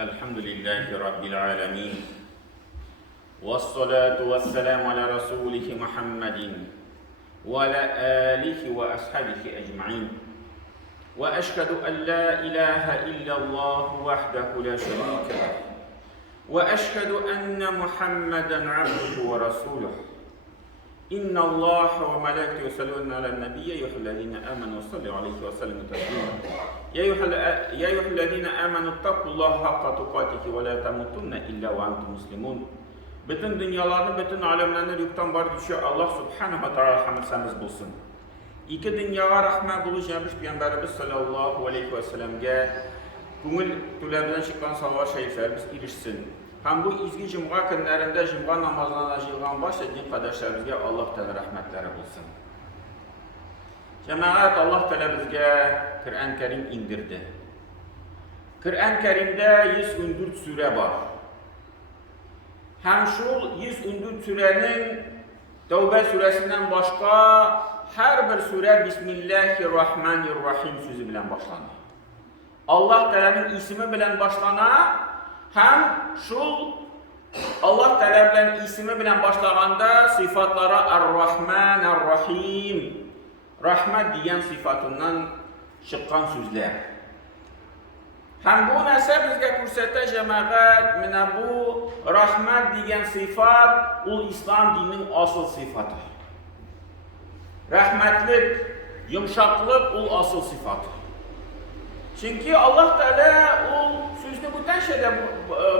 الحمد لله رب العالمين والصلاة والسلام على رسوله محمد وعلى آله وأصحابه أجمعين وأشهد أن لا إله إلا الله وحده لا شريك له وأشهد أن محمدا عبده ورسوله إن الله وملائكته يصلون على النبي يا أيها الذين آمنوا صلوا عليه وسلموا تسليما يا أيها الذين آمنوا اتقوا الله حق تقاته ولا تموتن إلا وأنتم مسلمون. Bütün dünyalarını, bütün alemlerini yoktan var düşüyor Allah Subhanahu wa Ta'ala hamd sanız bulsun. İki dünyaya rahmet bulacağımız Peygamberimiz sallallahu aleyhi ve sellem'e көңіл төләбінен шыққан салауат шәрифләріміз ирешсін. Һәм бу изге җомга көннәрендә җомга намазына җыелган барча дин кардәшләребезгә Аллаһ Тәгалә рәхмәтләре булсын. Җәмәгать, Аллаһ Тәгалә безгә Коръән Кәрим индерде. Коръән Кәримдә 114 сүрә бар. Һәм шул 114 сүрәнең Тәүбә сүрәсеннән башка һәрбер сүрә Бисмиллаһир-рахманир-рахим сүзе белән башлана. Allah Teala'nın ismi bilen başlana, hem şul Allah Teala bilen ismi bilen başlaganda sıfatlara Er-Rahman, Er-Rahim, rahmet diyen sıfatından çıkan sözler. Hem bu nəsə bizə kürsətə cəmaət, mənə bu rahmet diyen sıfat, o İslam dininin asıl sıfatı. Rahmetlik, yumuşaklık o asıl sıfatı. Çünkü Allah Teala o sözünü bütün şeyde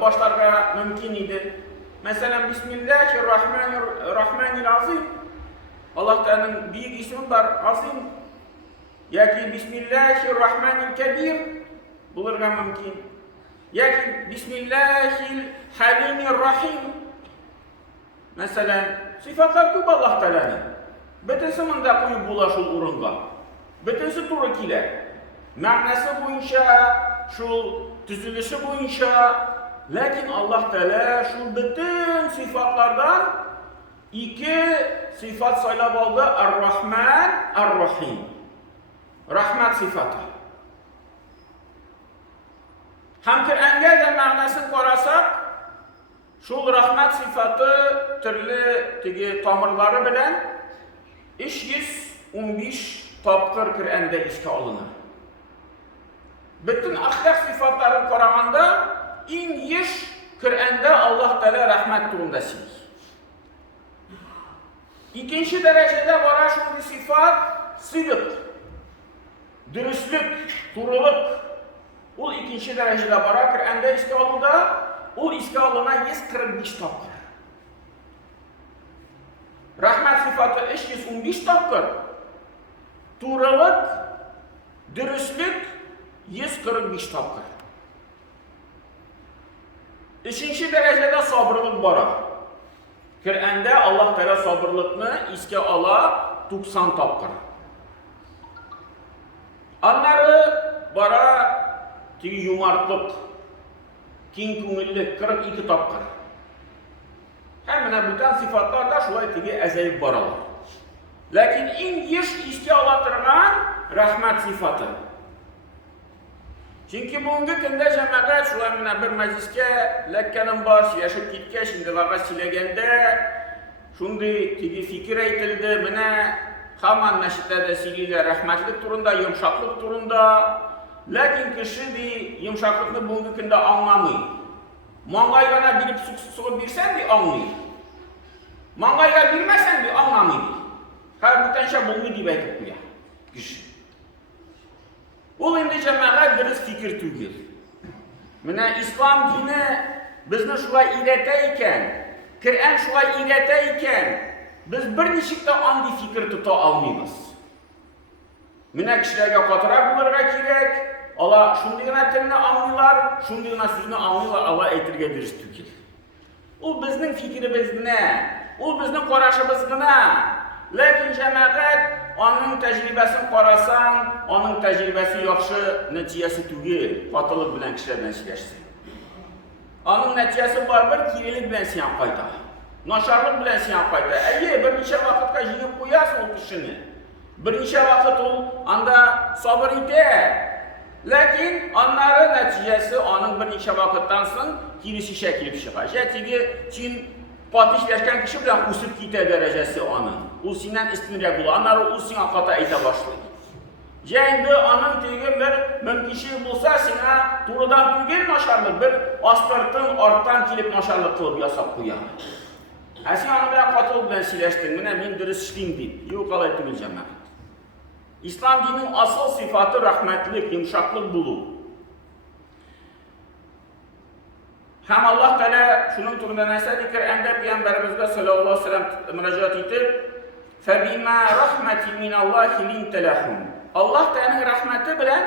başlarga mümkün idi. Mesela Bismillahirrahmanirrahim. Allah Teala'nın büyük ismi var, azim. Ya ki Bismillahirrahmanirkebir bulurga mümkün. Ya ki Bismillahirhalimirrahim. Mesela sıfatlar küp Allah Teala'nın. Bütünsü mında koyup bulaşıl urunga. Bütünsü turu kiler. Ma'nası boyunca, şu düzülüşü boyunca, lakin Allah Teala şu bütün sıfatlardan iki sıfat saylab aldı. Er-Rahman, Er-Rahim. Rahmet sıfatı. Hem Kur'an'da da ma'nasını korasak, şu rahmet sıfatı türlü tamirları bilen 315 tapkır Kur'an'da iske alınır. Bütün ahlak sıfatlarını qaraganda en yiş Kur'an'da Allah Teala rahmet turunda söylüyor. İkinci derecede var şunun sıfat sıdıq, dürüstlük, doğruluk. O ikinci derecede var Kur'an'da iske alında, o iske alına 145 tapkır. Rahmet sıfatı 315 tapkır. Doğruluk, dürüstlük 145 tapkır. Üçüncü derecede sabrılık var. Kur'an'da Allah Teala sabrılıkını iske ala 90 tapkır. Onları bara yumartlık, keng köngüllik 42 tapkır. Hemen bütün sıfatlar da şulay əzəlib baralar. Lakin en yiş iske alatırgan rahmet sıfatı. Çünkü bugünkü gündə cəmaət şulay bir məclisə ləkkanın baş yaşıb gitke şimdilərə siləgəndə şundi fikir aytıldı. Mənə haman nəşiddə siliylə rəhmətlik turunda, yumşaqlıq turunda. Lakin kişi yumşaqlıqını bugünkü gündə anlamıyor. Mangayğana bilip sığı birsən de anlıyor. Mangayğa bilməsən de anlamıyor. Hər bütün şey bunu deyib aytıb bu ya. Kişi. Bu indi cəmaət dürüst fikir tügür. Mənə İslam dini bizni şulay iletəyikən, Kur'an şulay iletəyikən, biz bir neçikdə andi fikir tuta almayız. Mənə kişilərə qatıra bulurğa kirək, Allah şundigina tilini anlayırlar, şundigina sözünü anlayırlar, Allah etirgə dürüst tügür. O bizning fikrimizni, o bizning qarashimizni. Lakin cəmaət onun təcrübəsini qarasan, onun təcrübəsi yaxşı nəticəsi tügül, qatılıq bilən kişilərdən işləşsin. Onun nəticəsi var bir kirilik bilən siyan qayda, naşarlıq bilən siyan qayda. Əgər bir neçə vaxtqa yiyib qoyasın o kişini, bir neçə vaxt ol, anda sabır ite, Lakin onların nəticəsi onun bir neçə vaxtdan sonra girişi şəkilib çıxacaq. Çin patişləşkən kişi bilan usub gitə dərəcəsi onun. Usindən istinrək olur. Onlar usin axata eytə başlayır. Cəndə onun tüyü bir mümkünçilik bulsa sinə doğrudan tüyü naşarlıq bir astartın artdan kilip naşarlıq qılıb yasab qoyar. Əsin onu bilə qatıl bilən siləşdir. Mənə min dürüst işliyim deyib. Yox, qalay deməyəcəm mən. İslam dininin asıl sıfatı rəhmətlik, yumşaqlıq bulur. Həm Allah Teala şunun turunda nəsə dikir, əndə Peyğəmbərimizə sallallahu aleyhi ve sellem müracaat edib فَبِمَا رَحْمَةٍ مِنَ اللّٰهِ لِنْتَ لَهُمْ Allah Teala'nın rəhməti bilən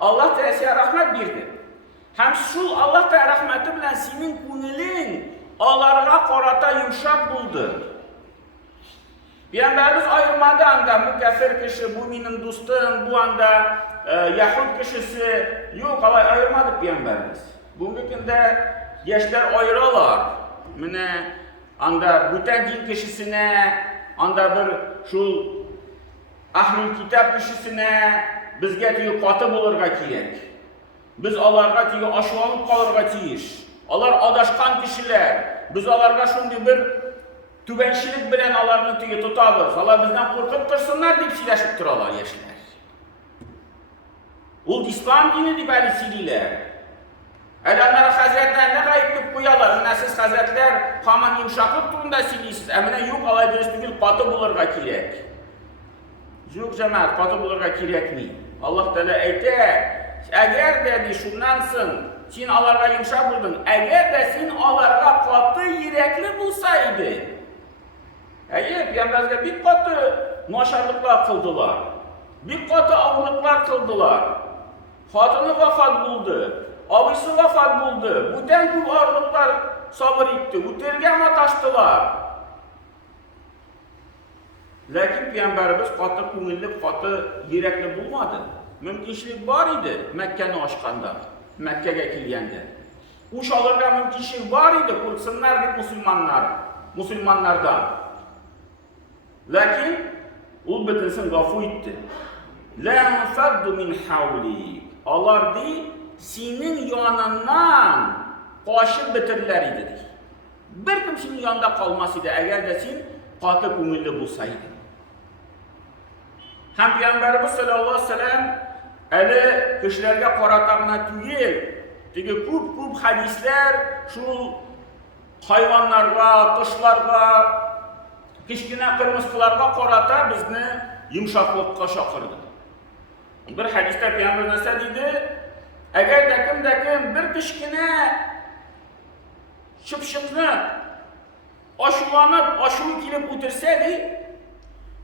Allah Teala'ya rəhmət birdir. Həm şu Allah Teala rəhməti bilən senin künülün onlara qarata yumşaq buldu. Peyğəmbərimiz ayırmadı anda bu kəfir kişi, bu benim dostum, bu anda Yahud kişisi, yox, ayırmadı Peyğəmbərimiz. Bugün gündə gençler ayırırlar. Mənə anda bütün din kişisine, anda bir şu ahlul kitap kişisine bizge diyor katı bulurga gerek. Biz onlarga diyor aşağılıp kalırga tiyiş. Onlar adaşkan kişiler. Biz onlarga şimdi bir tübençilik bilen onlarını diyor tutabız. Allah bizden korkup dursunlar deyip sileşip dururlar yaşlar. O İslam dini deyip əlisidirlər. Onlara hazretlerine kayıtlık koyarlar. Mənə siz hazretler haman yumşaklık turunda silirsiniz. Əminə yox, alay dürüstünün patı bulurga gerek. Yox cəmaət, patı bulurga gerek mi? Allah Teala eytər, əgər dedi şundansın, sen onlara yumşak buldun, əgər də sen onlara patı yürekli bulsaydı, əgər Peyğəmbərə bir patı naşarlıklar kıldılar, bir patı avlıklar kıldılar, hatını vafat buldu, abisi vafat buldu, bütün bu ağırlıklar sabır etti, uterge ama taştılar. Lakin Peyğəmbərimiz qatı künüllü, qatı yürekli bulmadı. Mümkünçilik var idi Məkkəni aşqanda, Məkkəyə kiliyəndə. Uşaqlarga mümkünçilik var idi, kursunlar deyib Müslümanlardan. Lakin o bitinsin qafu etdi. La nufaddu min havli. Allah deyib, senin yanından qaşıb bitirlər idi. Bir kimsenin yanında qalmasıydı, əgər də sen qatı künüllü bulsaydı. Hem Peyğəmbərimiz sallallahu aleyhi ve sellem əli kişilərə qaratağına tüyel, küp hadisler şu hayvanlarga, qışlarga, kichkina qırmızıqlarga qarata bizni yumşaqlıqqa chaqirdi. Bir hadisdə Peyğəmbər nəsə dedi? Əgər də kim bir kichkina şıpşıqni aşulanıb, aşuv kilib o'tirsaydi,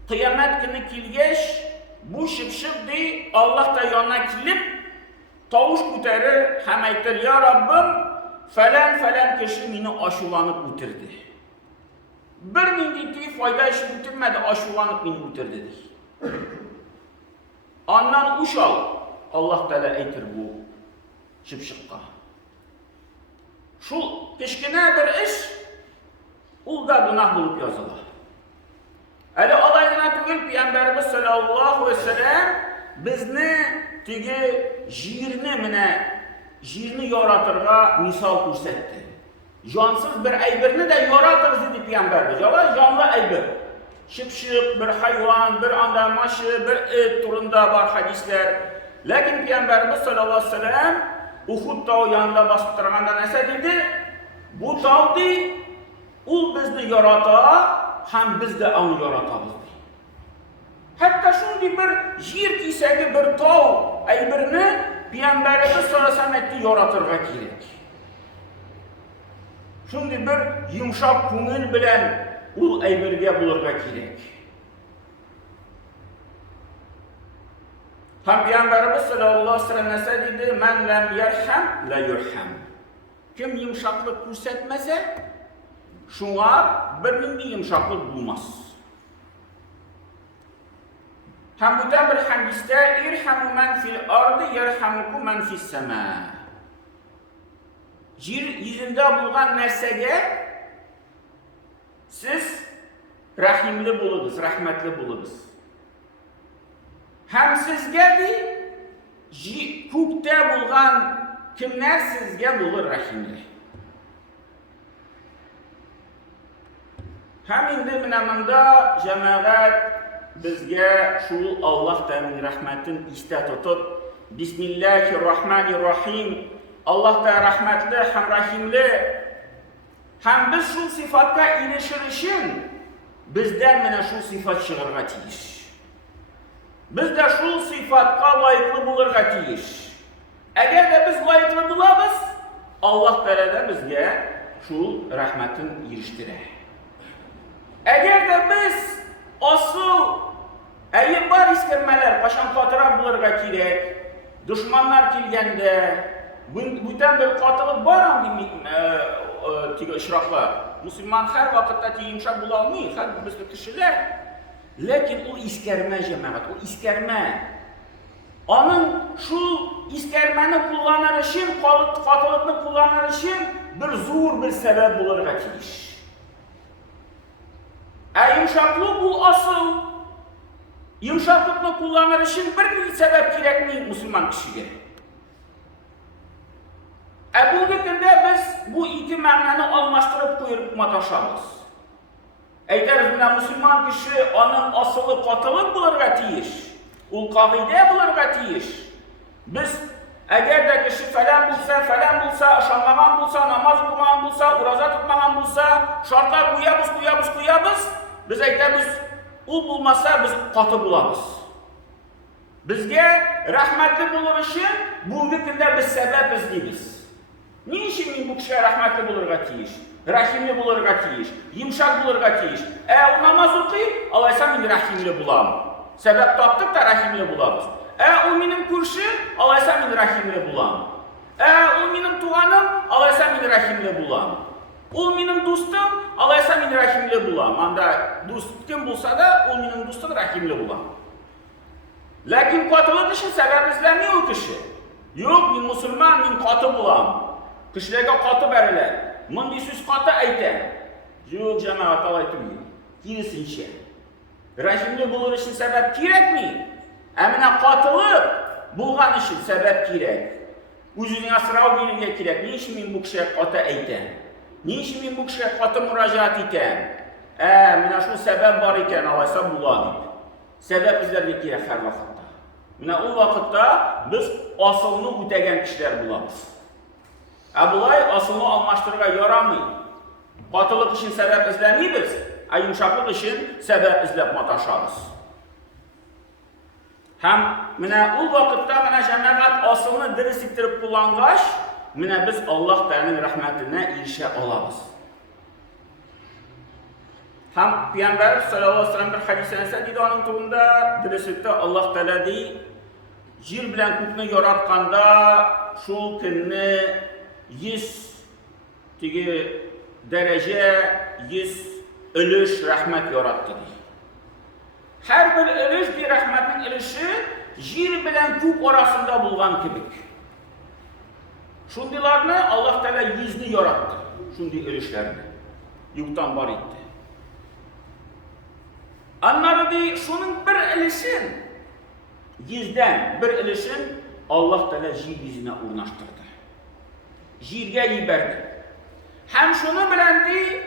kıyamet günü kilgeç, bu şıpşıp değil, Allah da yanına kilip, tavuş kutarır, hem aytır, ya Rabbim, falan kişi beni aşulanıp bitirdi. Bir mindiki fayda işi bitirmedi, aşulanıp beni bitirdi. Ondan uşal, Allah Teala aytır bu şıpşıkka. Şu kişkine bir iş, ul da günah bulup yazılır. Əli alayına tügül Peyğəmbərimiz sallallahu aleyhi ve sellem bizni tügü jirini yaratırğa misal göstərdi. Cansız bir əybirni də yaratırız dedi Peyğəmbərimiz. Ama canlı əybir. Şıpşıp bir hayvan, bir anda maşı, bir et turunda var hadisler. Lakin Peyğəmbərimiz sallallahu aleyhi ve sellem Uhud dağı yanında basıp durğanda nəsə dedi? Bu dağ deyil, ul bizni yarata, hem biz de onu yaratabız. Hatta şimdi bir yer kisəgi bir tağ əybirini Peyğəmbərimiz sallallahu etdi yaratırğa gerek. Şimdi bir yumşaq künül bilən ul əybirge bulurğa gerek. Hem Peyğəmbərimiz sallallahu aleyhi ve sellem nəsə dedi? Mən ləm yerhəm, la yurhəm. Kim yumşaqlıq göstərməsə, şuna bir yumşaqlıq bulmaz. Hem bütün bir hadiste irhamu men fil ardı yerhamuku men fis sema. Yüzünde bulgan nərsəgə siz rahimli bulunuz, rahmetli bulunuz. Hem sizgə Күктә булган кемнәр сезгә булыр рәхимле? Һәм инде менә монда җәмәгать безгә шул Аллаһ Тәгаләнең рәхмәтен истә тотып, Бисмиллаһир-рахманир-рахим, Аллаһ та рәхмәтле һәм рәхимле. Һәм без шул сифатка ирешер өчен бездән менә шул сифат чыгарга тиеш. Biz de şul sıfatka layıklı bulurga tiyiş. Eğer de biz layıklı bulabız, Allah Teala bizge şul rahmetin iriştire. Eğer de biz asıl var iskermeler, paşam hatıra bulurga kirek, düşmanlar kilgende, bütün bir katılık var mı diye işraklar. Müslüman her vakitte tiyimşak bulalmıyor, her bizde kişiler. Lakin o iskerme cemaat, o iskerme. Onun şu iskermeni kullanır için, katılıkını kullanır için bir zor bir sebep bulurga tiyiş. Yumuşaklık bu asıl. Yumuşaklıkını kullanır için bir sebep gerekmiyor Müslüman kişiye. Bugün de biz bu iki ma'nani almashtırıp koyup mataşamız. Aytariz, Müslüman kişi onun asılı katılık bulurga tiyiş. O kavide bulurga tiyiş. Biz eğer de kişi falan bulsa, şanlagan bulsa, namaz okumagan bulsa, uraza tutmagan bulsa, şartlar kuyabız, biz aytariz, o bulmasa biz katı bulamız. Bizge rahmetli bulur için bu günde biz sebep izleyimiz. Niçin bu kişiye rahmetli bulurga tiyiş? Rahimli bulurga tiyiş, yumuşak bulurga tiyiş. O namaz okuyup, alaysa min rahimli bulam. Sebep taptık da rahimli bulamız. O benim kurşu, alaysa min rahimli bulam. O benim tuğanım, alaysa min rahimli bulam. O benim dostum, alaysa min rahimli bulam. Anda dost kim bulsa da, o benim dostum rahimli bulam. Lakin katılık için sebep izlemiyor o kişi. Yok, min Müslüman, min katı bulam. Kişilerge katı verirler. Mındi süz katı ayten. Yok cemaat alaytmıyor. Kirisinçe. Rahimli bulur için sebep kirek mi? Emine katılık bulgan için sebep kirek. Üzülüne sırav bilirge kirek. Niçin min bu kişiye katı ayten? Niçin min bu kişiye katı müracaat iten? Emine şu sebep var iken alaysa bulanıp. Sebep izlerge kirek her vakitte. Mine o vakitte biz asılını ötegen kişiler bulamız. Bulay asılını almıştırga yaramıyor. Katılık için sebep izlemiyoruz. Yumuşaklık için sebep izlep mataşarız. Hem o vakitte cemaat asılını diriz ittirip kullangaç, biz Allah Teala'nın rahmetine irişe alabız. Hem Peygamber sallallahu aleyhi ve sellem bir hadisine dedi onun tuğunda dirislikte Allah Teala deyip, jir bilen kukni yaratkanda şu künni 100 derece 100 ölüş rahmet yarattı diye. Her bir ölüş bir rahmetin ölüşü jir bilen kuk arasında bulgan kibik. Şundilarını Allah Teala 100'ni yarattı. Şundi ölüşlerini. Yuktan var etti. Anları di şunun bir ölüşün 100'den bir ölüşün Allah Teala jir yüzüne urnaştırdı. Jirge yiberdi. Hem şunu bilendi,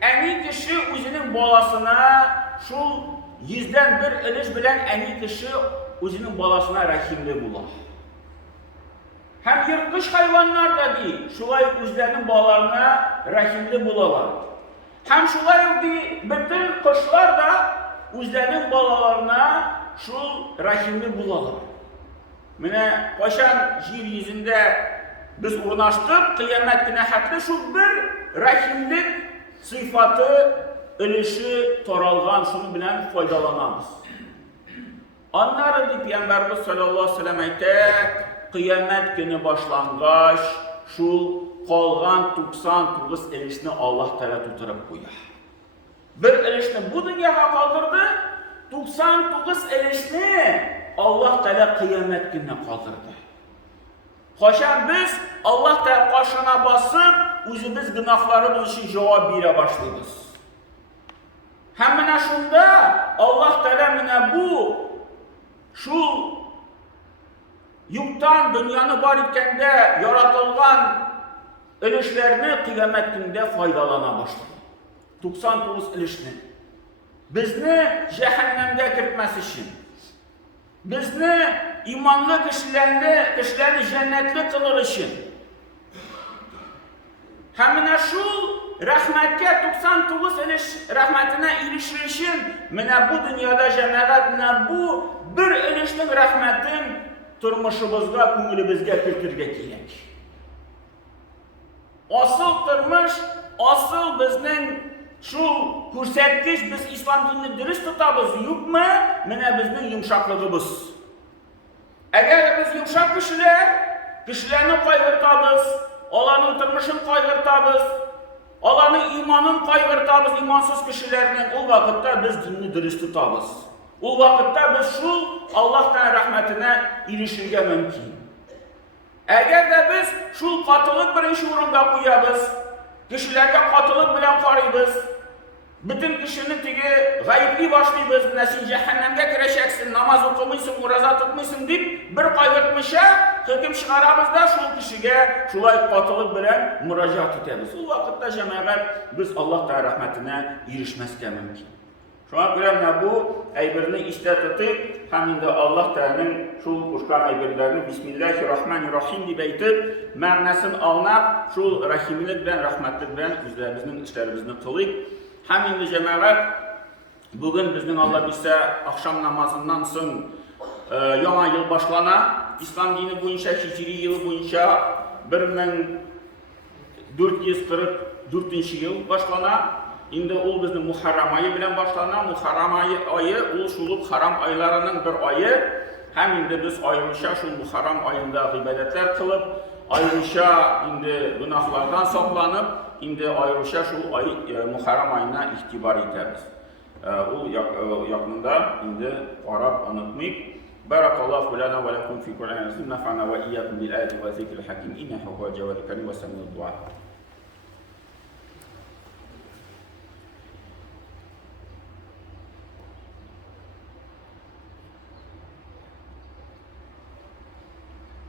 eni kişi özünün balasına, şu 100'den bir ölüş bilen eni kişi özünün balasına rahimli bular. Hem yırtmış hayvanlar da değil, şulay özlerinin balalarına rahimli bulalar. Hem şulay değil, bütün kuşlar da özlerinin balalarına şu rahimli bulalar. Mine koşan jir yüzünde biz urnaştık, kıyamet günü haklı şu bir rahimlik sıfatı, ölüşü, toralgan, şunu bilen faydalanamız. Anlar idi Peygamberimiz sallallahu aleyhi ve sellem aytdı, kıyamet günü başlangaç, şu kalgan 99 ölüşünü Allah Teala tuturup koyar. Bir ölüşünü bu dünyaya kaldırdı, 99 ölüşünü Allah Teala kıyamet gününe kaldırdı. Haşan biz Allah Teala karşına basıp özümüz günahlarımız için cevap bire başlayırız. Hemen şunda Allah Teala bu şu Yoktan dünyanı var iken de yaratılgan ilişlerini kıyamet günde faydalana başladı. 99 ilişni. Bizni cehennemde kırpması için, bizni imanlı kişilerini cennetli kılır için, hem şu rahmetke 99 iliş rahmetine ilişir için, mine bu dünyada cemaat, mine bu bir ilişlik rahmetin turmuşumuzga, kümülümüzge kürtürge gerek. Asıl turmuş, asıl bizning şu ko'rsatkich biz İslam dinini dürüst tutamiz, yo'qmi? Mana bizning yumshoqligimiz. Agar biz yumshoq kishilarni qayg'urtamiz, ularning turmushini qayg'urtamiz, ularning iymonini qayg'urtamiz, iymonsiz kishilarning, u vaqtda biz dinni dürüst tutamiz. U vaqtda biz şu Allohning rahmatine erishishga mumkin. Agar da biz şu qotillik birinchi o'ringa qo'yamiz, kishilarga qotillik bilan qaraymiz, bütün kishini tigi g'aybli boshlaymiz, sen cehennemga kirashaksin, namoz o'qimaysan, ro'za tutmaysan deb bir qayg'urtmisha hukm chiqaramizda shu kishiga shulay qotillik bilan murojaat etamiz. U vaqtda jamoat biz Allohning rahmatine erishmasga mumkin. Şuna göre bu aybirni esda tutib, hamda Alloh taolaning shu qo'shgan aybirlarini Bismillahirrohmanirrohim deb aytib, ma'nosini anlab, shu rahimlik bilan, rahmatlik bilan o'zlarimizning ishlarimizni qilib, hamda jamoat bugun bizning Alloh bilsa akşam namozundan so'ng yangi yil boshlana, islom dini bo'yicha hijriy yil bo'yicha 1444-yil boshlana. Şimdi o bizim Muharram ayı bilen başlanan Muharram ayı o şulup haram aylarının bir ayı. Hem indi biz ayrılışa şu Muharram ayında ibadetler kılıp, ayrılışa indi günahlardan saklanıp, indi ayrılışa şu ay Muharram ayına ihtibar ederiz. O yakında indi Arap anlatmayıp. Barakallahu lana ve lekum fi Kur'an-ı Azim. Nafa'na ve iyyakum bil ayati ve zikril hakim. İnnehu huve cevalü kerim ve semiyul dua.